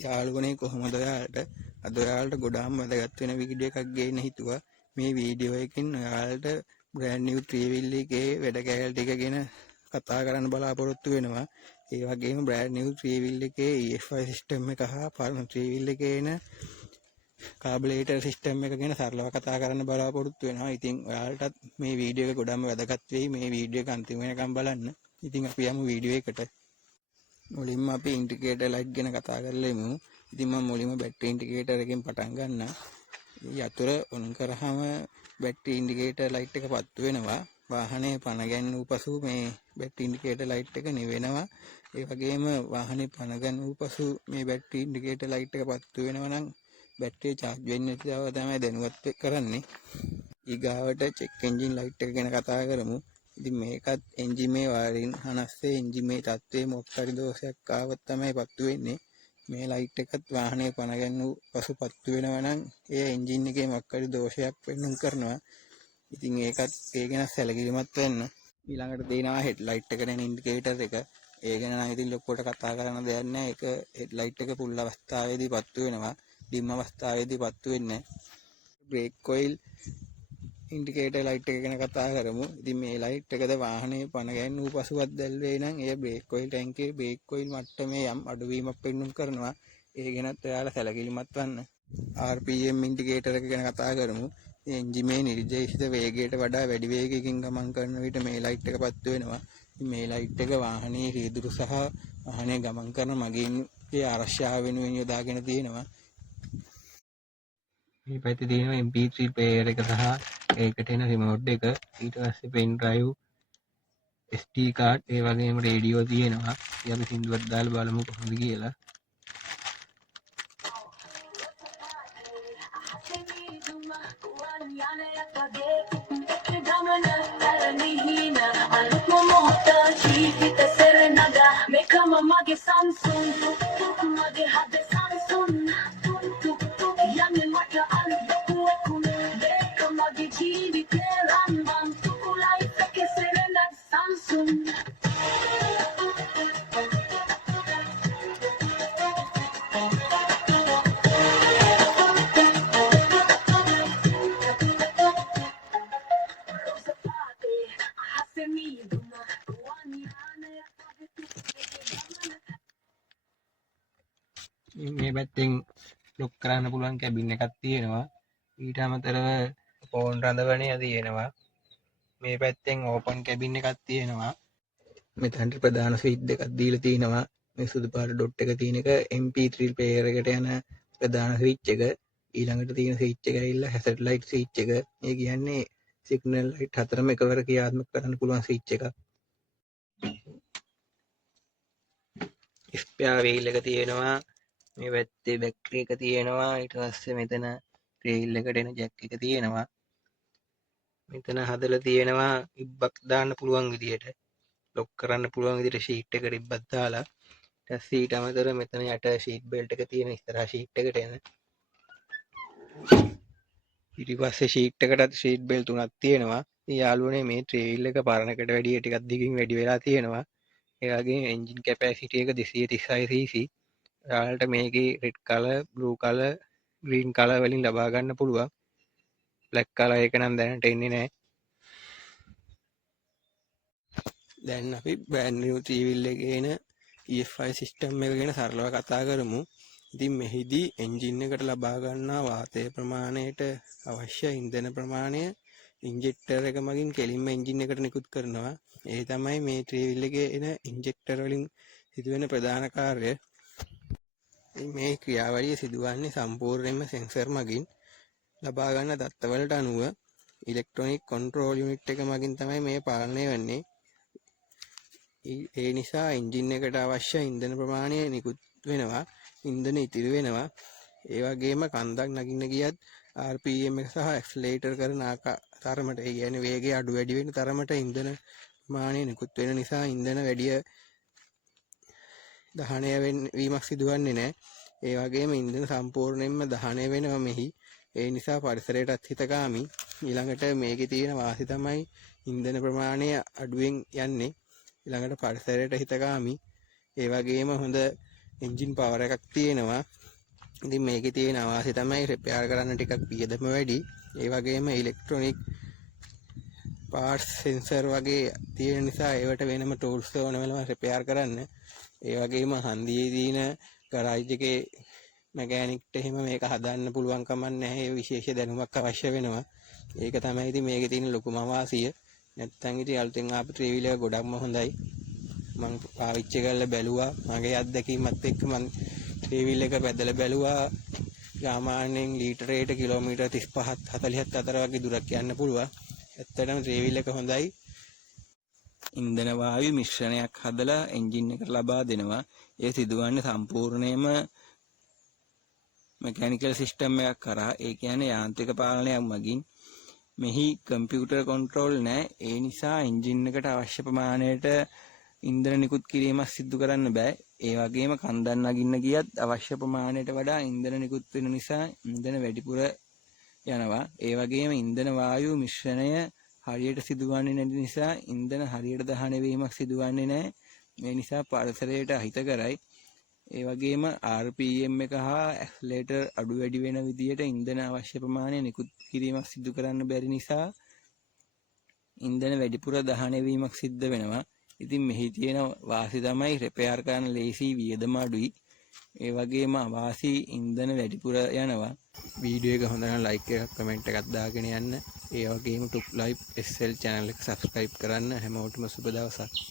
යාළුවනේ කොහොමද ඔයාලට අද ඔයාලට ගොඩාක් වැදගත් වෙන වීඩියෝ එකක් ගේන්න හිතුවා. මේ වීඩියෝ එකෙන් ඔයාලට බ්‍රෑන්ඩ් නිව් ත්‍රිවිල් එකේ වැඩ කැලේ ටික ගැන කතා කරන්න බලාපොරොත්තු වෙනවා. ඒ වගේම බ්‍රෑන්ඩ් නිව් ත්‍රිවිල් එකේ EFI සිස්ටම් එක හා පරණ ත්‍රිවිල් එකේ එන කාබලේටර් සිස්ටම් එක ගැන සරලව කතා කරන්න බලාපොරොත්තු වෙනවා. ඉතින් ඔයාලටත් මේ වීඩියෝ එක ගොඩාක් වැදගත් වෙයි. මේ වීඩියෝ එක අන්තිම වෙනකම් බලන්න. ඉතින් අපි යමු වීඩියෝ එකට. මුලින්ම අපි ඉන්ඩිකේටර් ලයිට් ගැන කතා කරලා ඉමු. ඉතින් මම මුලින්ම බැටරි ඉන්ඩිකේටර් එකෙන් පටන් ගන්නම්. යතුර ඔන් කරාම බැටරි ඉන්ඩිකේටර් ලයිට් එක පත්තු වෙනවා. වාහනේ පණ ගැන්වූ පසු මේ බැටරි ඉන්ඩිකේටර් ලයිට් එක නිවෙනවා. ඒ වගේම වාහනේ පණ ගැන්වූ පසු මේ බැටරි ඉන්ඩිකේටර් ලයිට් එක පත්තු වෙනවා නම් බැටරිය charge වෙන්නේ නැති බව තමයි දැනුවත් කරන්නේ. ඊගාවට චෙක් එන්ජින් ලයිට් එක ගැන කතා කරමු. ඉතින් මේකත් එන්ජිමේ වයරින් හනස්සේ එන්ජිමේ තත්ත්වයේ මොකක් හරි දෝෂයක් ආවොත් තමයි පත්තු වෙන්නේ. මේ ලයිට් එකත් වාහනේ පණ ගැන්වූ පසු පත්තු වෙනවා නම් ඒ එන්ජින් එකේ මොකක් හරි දෝෂයක් පෙන්නුම් කරනවා. ඉතින් ඒකත් ඒ ගැන සැලකිලිමත් වෙන්න. ඊළඟට තියෙනවා හෙඩ් ලයිට් එක දෙන ඉන්ඩිකේටර් එක. ඒ ගැන නම් ඉතින් ලොකුවට කතා කරන්න දෙයක් නැහැ. ඒක හෙඩ් ලයිට් එක ෆුල් අවස්ථාවේදී පත්තු වෙනවා. ඩිම් අවස්ථාවේදී පත්තු වෙන්නේ. බ්‍රේක් කොයිල් ඉන්ඩිකේටර් ලයිට් එක ගැන කතා කරමු. ඉතින් මේ ලයිට් එකද වාහනේ පණ ගැන්වූ පසුවත් දැල්වේ නම් එය බ්‍රේක් කොයිල් ටැංකියේ බ්‍රේක් කොයිල් මට්ටමේ යම් අඩුවීමක් පෙන්නුම් කරනවා. ඒ ගැනත් ඔයාලා සැලකිලිමත් වන්න. RPM ඉන්ඩිකේටර් එක ගැන කතා කරමු. එන්ජිමේ නිර්දේශිත වේගයට වඩා වැඩි වේගයකින් ගමන් කරන විට මේ ලයිට් එක පත්තු වෙනවා. මේ ලයිට් එක වාහනේ රියදුරු සහ වාහනේ ගමන් කරන මගීන්ගේ ආරක්ෂාව වෙනුවෙන් යොදාගෙන තියෙනවා. මේ පැත්තේ තියෙනවා MP3 ප්ලේයර් එක සහ ඒකට එන රිමෝට් එක. ඊට පස්සේ පෙන් ඩ්‍රයිව්, SD කාඩ්, ඒ වගේම රේඩියෝ තියෙනවා. ඉතින් අපි සින්දුවක් දාලා බලමු කොහොමද කියලා. මේ පැත්තෙන් ලොක් කරන්න පුළුවන් කැබින් එකක් තියෙනවා. ඊට අමතරව ෆෝන් රඳවණය තියෙනවා. මේ පැත්තෙන් ඕපන් කැබින් එකක් තියෙනවා. මෙතනට ප්‍රධාන ස්විච් දෙකක් දීලා තියෙනවා. මේ සුදු පාට ඩොට් එක තියෙන එක MP3 ප්ලේයර් එකට යන ප්‍රධාන ස්විච් එක. ඊළඟට තියෙන ස්විච් එක ඇවිල්ලා හැසට් ලයිට් ස්විච් එක. මේ කියන්නේ සිග්නල් ලයිට් හතරම එකවර ක්‍රියාත්මක කරන්න පුළුවන් ස්විච් එකක්. ස්පෙයා වීල් එක තියෙනවා. මේ පැත්තේ බැටරි එක තියෙනවා. ඊට පස්සේ මෙතන ට්‍රේල් එකට එන ජැක් එක තියෙනවා. මෙතන හදලා තියෙනවා ඉබ්බක් දාන්න පුළුවන් විදියට, ලොක් කරන්න පුළුවන් විදියට ෂීට් එකට ඉබ්බක් දාලා. ඊට පස්සේ ඊට අමතරව මෙතන යට ෂීට් බෙල්ට් එක තියෙන ඉස්සරහා ෂීට් එකට එන. ඊට පස්සේ ෂීට් එකටත් ෂීට් බෙල්ට් තුනක් තියෙනවා. ඉතින් යාළුවනේ මේ ට්‍රේල් එක පරණකට වැඩිය ටිකක් දිගින් වැඩි වෙලා තියෙනවා. ඒ වගේම එන්ජින් කැපැසිටි එක 236 cc. ඔයාලට මේකේ red colour, blue colour, green colour වලින් ලබා ගන්න පුළුවන්. බ්ලැක් කලර් එක නම් දැනට එන්නේ නැහැ. දැන් අපි බ්‍රෑන්ඩ් නිව් ත්‍රිවිල් එකේ එන EFI සිස්ටම් එක ගැන සරලව කතා කරමු. ඉතින් මෙහිදී එන්ජින් එකට ලබා ගන්නා වාතය ප්‍රමාණයට අවශ්‍ය ඉන්ධන ප්‍රමාණය ඉන්ජෙක්ටර් එක මගින් කෙලින්ම එන්ජින් එකට නිකුත් කරනවා. ඒ තමයි මේ ත්‍රිවිල් එකේ එන ඉන්ජෙක්ටර් වලින් සිදුවෙන ප්‍රධාන කාර්යය. මේ ක්‍රියාවලිය සිදුවන්නේ සම්පූර්ණයෙන්ම සෙන්සර් මගින්. ලබා ගන්න දත්තවලට අනුව ඉලෙක්ට්‍රොනික කන්ට්‍රෝල් යුනිට් එක මගින් තමයි මේ පාලනය වෙන්නේ. ඒ නිසා එන්ජින් එකට අවශ්‍ය ඉන්ධන ප්‍රමාණය නිකුත් වෙනවා, ඉන්ධන ඉතිරි වෙනවා. ඒ වගේම කන්දක් නගින්න ගියත් RPM එක සහ ඇක්සලරේටර් කරන තරමට, ඒ කියන්නේ වේගය අඩු වැඩි වෙන තරමට ඉන්ධන ප්‍රමාණය නිකුත් වෙන නිසා ඉන්ධන වැඩි දහනය වීමක් සිදුවන්නේ නැහැ. ඒ වගේම ඉන්ධන සම්පූර්ණයෙන්ම දහනය වෙනවා මෙහි. ඒ නිසා පරිසරයටත් හිතකාමී. ඊළඟට මේකේ තියෙන වාසි තමයි ඉන්ධන ප්‍රමාණය අඩුවෙන් යන්නේ. ඊළඟට පරිසරයට හිතකාමී. ඒ වගේම හොඳ එන්ජින් පවර් එකක් තියෙනවා. ඉතින් මේකේ තියෙන අවාසිය තමයි රිපෙයාර් කරන්න ටිකක් වියදම වැඩි. ඒ වගේම ඉලෙක්ට්‍රොනික පාර්ට්ස් සෙන්සර් වගේ තියෙන නිසා ඒවට වෙනම ටූල්ස් ඕන වෙනවා රිපෙයාර් කරන්න. ඒ වගේම හන්දියේ තියෙන ගරාජ් එකේ මැකැනික්ට එහෙම මේක හදන්න පුළුවන් කමක් නැහැ. ඒ විශේෂ දැනුමක් අවශ්‍ය වෙනවා. ඒක තමයි ඉතින් මේකේ තියෙන ලොකුම අවාසිය. නැත්තම් ඉතින් අලුතෙන් ආපු ත්‍රිවිල් එක ගොඩක්ම හොඳයි. මම පාවිච්චි කරලා බැලුවා. මගේ අත්දැකීමත් එක්ක මම ත්‍රිවිල් එක පැදලා බැලුවා. සාමාන්‍යයෙන් ලීටරයට කිලෝමීටර් 35 40ත් අතර වගේ දුරක් යන්න පුළුවන්. ඇත්තටම ත්‍රිවිල් එක හොඳයි. ඉන්ධන වායු මිශ්‍රණයක් හදලා එන්ජින් එකට ලබා දෙනවා. ඒ සිදුවන්නේ සම්පූර්ණයෙන්ම මෙකැනිකල් සිස්ටම් එකක් කරා. ඒ කියන්නේ යාන්ත්‍රික පාලනයක් මගින්. මෙහි කම්පියුටර් කන්ට්‍රෝල් නැහැ. ඒ නිසා එන්ජින් එකට අවශ්‍ය ප්‍රමාණයට ඉන්ධන නිකුත් කිරීමක් සිදු කරන්න බෑ. ඒ වගේම කන්දන් නගින්න ගියත් අවශ්‍ය ප්‍රමාණයට වඩා ඉන්ධන නිකුත් වෙන නිසා ඉන්ධන වැඩිපුර යනවා. ඒ වගේම ඉන්ධන වායු මිශ්‍රණය හරියට සිදුවන්නේ නැති නිසා ඉන්ධන හරියට දහනය වීමක් සිදුවන්නේ නැහැ. මේ නිසා පරිසරයට අහිතකරයි. ඒ වගේම RPM එක හා ඇක්සලරේටර් අඩු වැඩි වෙන විදියට ඉන්ධන අවශ්‍ය ප්‍රමාණය නිකුත් කිරීමක් සිදු කරන්න බැරි නිසා ඉන්ධන වැඩිපුර දහනය වීමක් සිද්ධ වෙනවා. ඉතින් මෙහි තියෙන වාසි තමයි රිපෙයාර් කරන්න ලේසි, වියදම අඩුයි. ඒ වගේම අවාසි ඉන්ධන වැඩිපුර යනවා. වීඩියෝ එක හොඳ නම් ලයික් එකක් කමෙන්ට් එකක් දාගෙන යන්න. ඒ වගේම ටුක් ලයිව් SL channel එක subscribe කරන්න. හැමෝටම සුබ දවසක්.